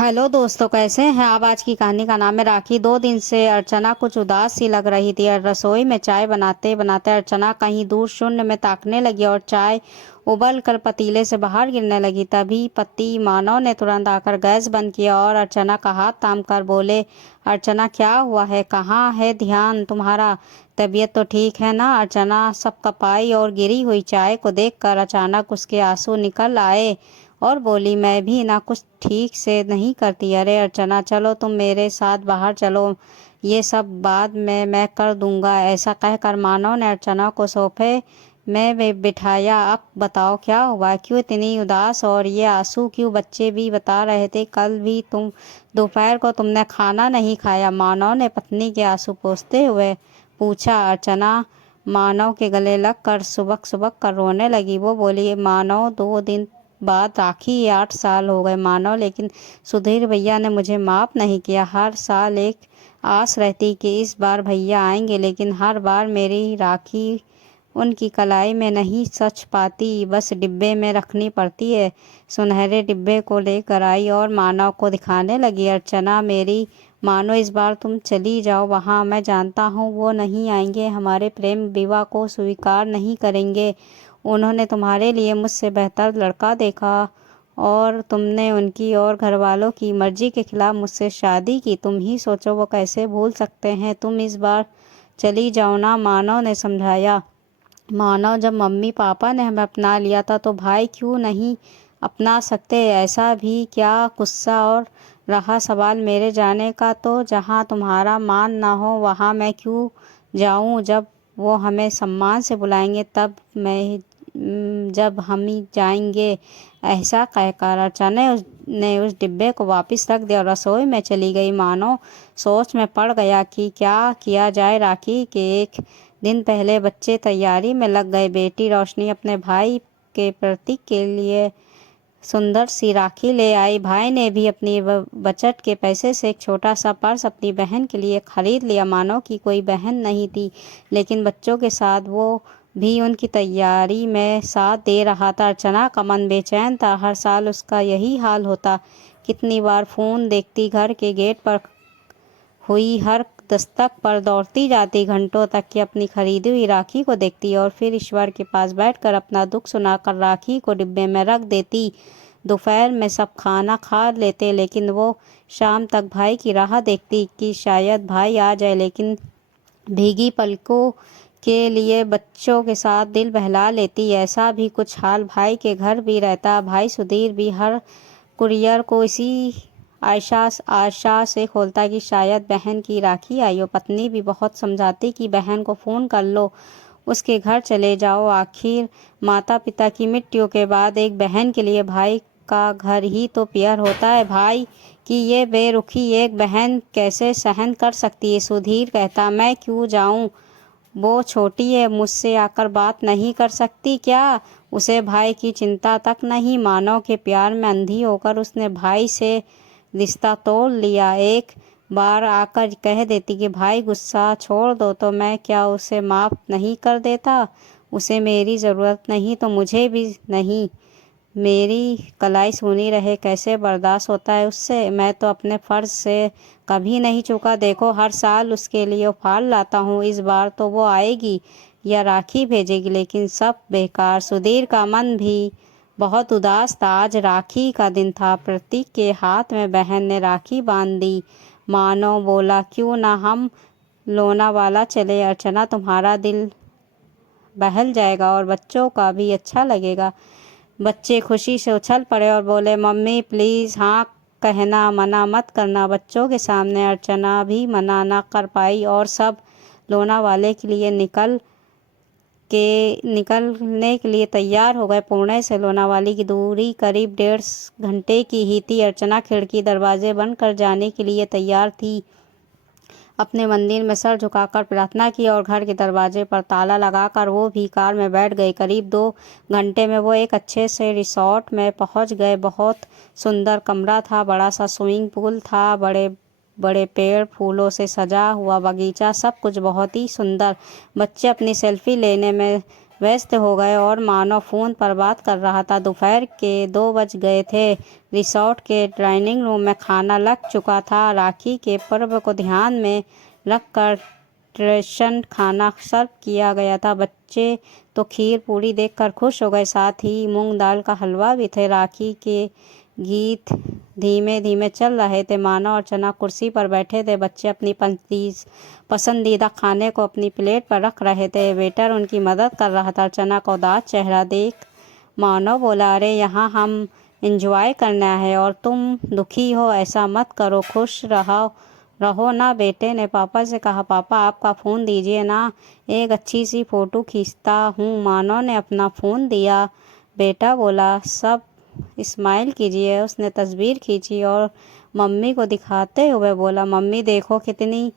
Hello दोस्तों, कैसे हैं आप। आज की कहानी का नाम है राखी। 2 दिन से अर्चना कुछ उदास सी लग रही थी। रसोई में चाय बनाते बनाते अर्चना कहीं दूर शून्य में ताकने लगी और चाय उबल कर पतीले से बाहर गिरने लगी। तभी पति मानव ने तुरंत आकर गैस बंद किया और अर्चना का हाथ थाम कर बोले, अर्चना क्या हुआ है, कहाँ है ध्यान तुम्हारा, तबीयत तो ठीक है ना। अर्चना सब कपाई और गिरी हुई चाय को देखकर अचानक उसके आंसू निकल आए और बोली, मैं भी ना कुछ ठीक से नहीं करती। अरे अर्चना, चलो तुम मेरे साथ बाहर चलो, ये सब बाद में मैं कर दूंगा। ऐसा कहकर मानव ने अर्चना को सोफे में बिठाया। अब बताओ क्या हुआ, क्यों इतनी उदास और ये आंसू क्यों। बच्चे भी बता रहे थे कल भी तुम दोपहर को तुमने खाना नहीं खाया। मानव ने पत्नी के आंसू पोंछते हुए पूछा। अर्चना मानव के गले लग कर सुबक सुबक कर रोने लगी। वो बोली, मानव 2 दिन बाद राखी, 8 साल हो गए मानव, लेकिन सुधीर भैया ने मुझे माफ़ नहीं किया। हर साल एक आस रहती कि इस बार भैया आएंगे, लेकिन हर बार मेरी राखी उनकी कलाई में नहीं सच पाती, बस डिब्बे में रखनी पड़ती है। सुनहरे डिब्बे को लेकर आई और मानव को दिखाने लगी। अर्चना मेरी मानो, इस बार तुम चली जाओ वहाँ, मैं जानता हूँ वो नहीं आएंगे, हमारे प्रेम विवाह को स्वीकार नहीं करेंगे। उन्होंने तुम्हारे लिए मुझसे बेहतर लड़का देखा और तुमने उनकी और घर वालों की मर्जी के खिलाफ मुझसे शादी की। तुम ही सोचो वो कैसे भूल सकते हैं। तुम इस बार चली जाओ ना, मानव ने समझाया। मानव, जब मम्मी पापा ने हमें अपना लिया था तो भाई क्यों नहीं अपना सकते। ऐसा भी क्या गुस्सा। और रहा सवाल मेरे जाने का, तो जहाँ तुम्हारा मान ना हो वहाँ मैं क्यों जाऊँ। जब वो हमें सम्मान से बुलाएंगे तब मैं जब हम ही जाएंगे। ऐसा कहकर अर्चना ने उस डिब्बे को वापस रख दिया और रसोई में चली गई। मानो सोच में पड़ गया कि क्या किया जाए। राखी के एक दिन पहले बच्चे तैयारी में लग गए। बेटी रोशनी अपने भाई के प्रतीक के लिए सुंदर सी राखी ले आई। भाई ने भी अपनी बचत के पैसे से एक छोटा सा पर्स अपनी बहन के लिए खरीद लिया। मानो कि कोई बहन नहीं थी, लेकिन बच्चों के साथ वो भी उनकी तैयारी में साथ दे रहा था। अर्चना का मन बेचैन था। हर साल उसका यही हाल होता। कितनी बार फ़ोन देखती, घर के गेट पर हुई हर दस्तक पर दौड़ती जाती, घंटों तक कि अपनी खरीदी हुई राखी को देखती और फिर ईश्वर के पास बैठकर अपना दुख सुनाकर राखी को डिब्बे में रख देती। दोपहर में सब खाना खा लेते, लेकिन वो शाम तक भाई की राह देखती कि शायद भाई आ जाए। लेकिन भीगी पलकों के लिए बच्चों के साथ दिल बहला लेती। ऐसा भी कुछ हाल भाई के घर भी रहता। भाई सुधीर भी हर कुरियर को इसी आशा से खोलता कि शायद बहन की राखी आई हो। पत्नी भी बहुत समझाती कि बहन को फ़ोन कर लो, उसके घर चले जाओ। आखिर माता पिता की मृत्यु के बाद एक बहन के लिए भाई का घर ही तो पियर होता है। भाई की ये बेरुखी एक बहन कैसे सहन कर सकती है। सुधीर कहता, मैं क्यों जाऊं, वो छोटी है, मुझसे आकर बात नहीं कर सकती क्या। उसे भाई की चिंता तक नहीं। मानव के प्यार में अंधी होकर उसने भाई से रिश्ता तोड़ लिया। एक बार आकर कह देती कि भाई गुस्सा छोड़ दो, तो मैं क्या उसे माफ़ नहीं कर देता। उसे मेरी ज़रूरत नहीं तो मुझे भी नहीं। मेरी कलाई सुनी रहे, कैसे बर्दाश्त होता है उससे। मैं तो अपने फ़र्ज से कभी नहीं चूका। देखो हर साल उसके लिए उपहार लाता हूँ, इस बार तो वो आएगी या राखी भेजेगी, लेकिन सब बेकार। सुधीर का मन भी बहुत उदास था। आज राखी का दिन था। प्रतीक के हाथ में बहन ने राखी बांध दी। मानव बोला, क्यों ना हम लोनावाला चले। अर्चना, तुम्हारा दिल बहल जाएगा और बच्चों का भी अच्छा लगेगा। बच्चे खुशी से उछल पड़े और बोले, मम्मी प्लीज़ हाँ कहना, मना मत करना। बच्चों के सामने अर्चना भी मना ना कर पाई और सब लोनावाले के लिए निकलने के लिए तैयार हो गए। पुणे से लोनावाली की दूरी करीब 1.5 घंटे की ही थी। अर्चना खिड़की दरवाजे बंद कर जाने के लिए तैयार थी। अपने मंदिर में सर झुकाकर प्रार्थना की और घर के दरवाजे पर ताला लगाकर वो भी कार में बैठ गई। करीब 2 घंटे में वो एक अच्छे से रिसोर्ट में पहुंच गए। बहुत सुंदर कमरा था, बड़ा सा स्विमिंग पूल था, बड़े बड़े पेड़, फूलों से सजा हुआ बगीचा, सब कुछ बहुत ही सुंदर। बच्चे अपनी सेल्फी लेने में व्यस्त हो गए और मानो फ़ोन पर बात कर रहा था। दोपहर के 2 बज गए थे। रिसॉर्ट के डाइनिंग रूम में खाना लग चुका था। राखी के पर्व को ध्यान में रखकर ट्रेडिशन खाना सर्व किया गया था। बच्चे तो खीर पूरी देखकर खुश हो गए, साथ ही मूंग दाल का हलवा भी थे। राखी के गीत धीमे धीमे चल रहे थे। मानव और चना कुर्सी पर बैठे थे। बच्चे अपनी पसंदीदा खाने को अपनी प्लेट पर रख रहे थे। वेटर उनकी मदद कर रहा था। चना का उदास चेहरा देख मानव बोला, अरे यहाँ हम एंजॉय करना है और तुम दुखी हो, ऐसा मत करो, खुश रहो ना। बेटे ने पापा से कहा, पापा आपका फ़ोन दीजिए ना, एक अच्छी सी फ़ोटो खींचता हूँ। मानव ने अपना फ़ोन दिया। बेटा बोला, सब स्माइल कीजिए। उसने तस्वीर खींची और मम्मी को दिखाते हुए बोला, मम्मी देखो कितनी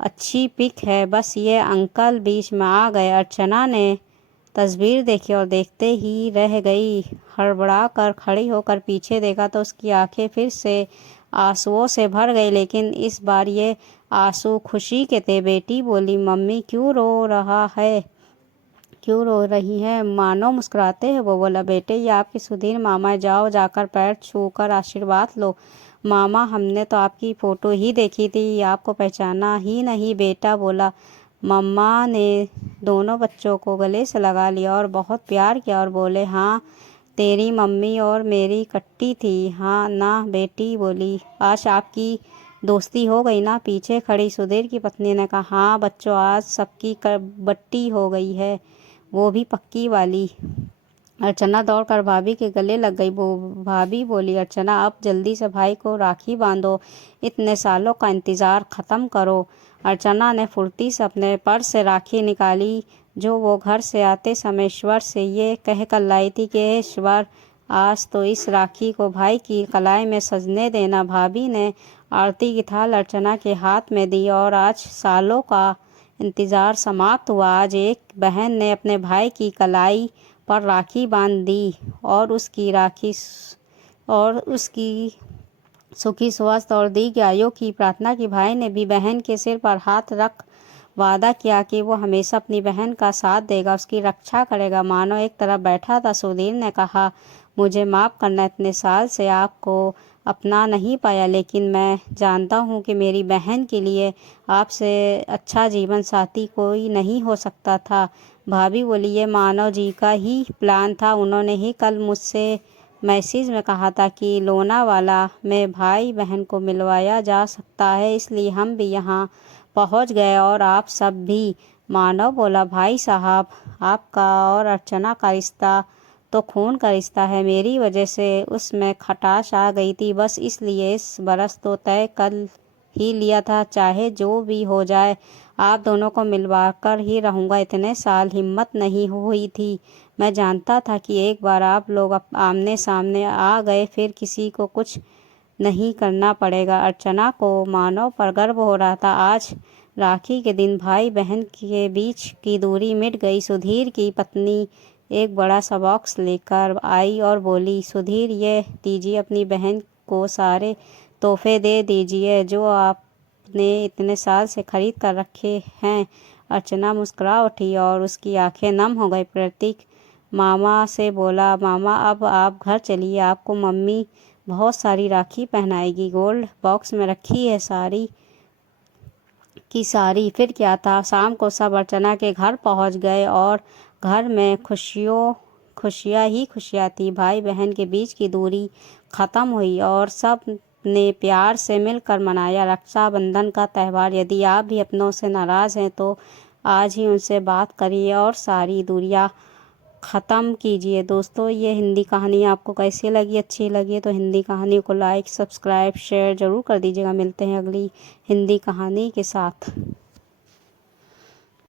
अच्छी पिक है, बस ये अंकल बीच में आ गए। अर्चना ने तस्वीर देखी और देखते ही रह गई। हड़बड़ा कर खड़ी होकर पीछे देखा तो उसकी आंखें फिर से आंसुओं से भर गई, लेकिन इस बार ये आंसू खुशी के थे। बेटी बोली, मम्मी क्यों रो रही है? मानो मुस्कुराते हैं वो बोला, बेटे ये आपके सुधीर मामा, जाओ जाकर पैर छूकर आशीर्वाद लो। मामा हमने तो आपकी फ़ोटो ही देखी थी, आपको पहचाना ही नहीं। बेटा बोला। मम्मा ने दोनों बच्चों को गले से लगा लिया और बहुत प्यार किया और बोले, हाँ तेरी मम्मी और मेरी कट्टी थी। हाँ ना, बेटी बोली, आज आपकी दोस्ती हो गई ना? पीछे खड़ी सुधीर की पत्नी ने कहा, हाँ बच्चों, आज सबकी कबट्टी हो गई है, वो भी पक्की वाली। अर्चना दौड़कर भाभी के गले लग गई। वो भाभी बोली, अर्चना अब जल्दी से भाई को राखी बांधो, इतने सालों का इंतज़ार ख़त्म करो। अर्चना ने फुर्ती से अपने पर्स से राखी निकाली जो वो घर से आते समय ईश्वर से ये कह कर लाई थी कि ईश्वर आज तो इस राखी को भाई की कलाई में सजने देना। भाभी ने आरती की थाल अर्चना के हाथ में दी और आज सालों का इंतज़ार समाप्त हुआ। आज एक बहन ने अपने भाई की कलाई पर राखी बांध दी और उसकी सुखी स्वस्थ और दीर्घायु की प्रार्थना की। भाई ने भी बहन के सिर पर हाथ रख वादा किया कि वो हमेशा अपनी बहन का साथ देगा, उसकी रक्षा करेगा। मानो एक तरफ बैठा था। सुधीर ने कहा, मुझे माफ़ करना, इतने साल से आपको अपना नहीं पाया, लेकिन मैं जानता हूँ कि मेरी बहन के लिए आपसे अच्छा जीवन साथी कोई नहीं हो सकता था। भाभी बोली, ये मानव जी का ही प्लान था, उन्होंने ही कल मुझसे मैसेज में कहा था कि लोनावाला में भाई बहन को मिलवाया जा सकता है, इसलिए हम भी यहाँ पहुँच गए और आप सब भी। मानव बोला, भाई साहब, आपका और अर्चना का रिश्ता तो खून का रिश्ता है, मेरी वजह से उसमें खटास आ गई थी, बस इसलिए इस बरस तो तय कर ही लिया था, चाहे जो भी हो जाए आप दोनों को मिलवा कर ही रहूँगा। इतने साल हिम्मत नहीं हुई थी। मैं जानता था कि एक बार आप लोग आमने सामने आ गए फिर किसी को कुछ नहीं करना पड़ेगा। अर्चना को मानव पर गर्व हो रहा था। आज राखी के दिन भाई बहन के बीच की दूरी मिट गई। सुधीर की पत्नी एक बड़ा सा बॉक्स लेकर आई और बोली, सुधीर ये दीजिए, अपनी बहन को सारे तोहफे दे दीजिए जो आपने इतने साल से खरीद कर रखे हैं। अर्चना मुस्कुरा उठी और उसकी आंखें नम हो गई। प्रतीक मामा से बोला, मामा अब आप घर चलिए, आपको मम्मी बहुत सारी राखी पहनाएगी, गोल्ड बॉक्स में रखी है सारी की सारी। फिर क्या था, शाम को सब अर्चना के घर पहुंच गए और घर में खुशियाँ ही खुशियाँ थी। भाई बहन के बीच की दूरी ख़त्म हुई और सब ने प्यार से मिलकर मनाया रक्षाबंधन का त्यौहार। यदि आप भी अपनों से नाराज़ हैं तो आज ही उनसे बात करिए और सारी दूरियां ख़त्म कीजिए। दोस्तों, ये हिंदी कहानी आपको कैसी लगी? अच्छी लगी तो हिंदी कहानी को लाइक, सब्सक्राइब, शेयर ज़रूर कर दीजिएगा। मिलते हैं अगली हिंदी कहानी के साथ।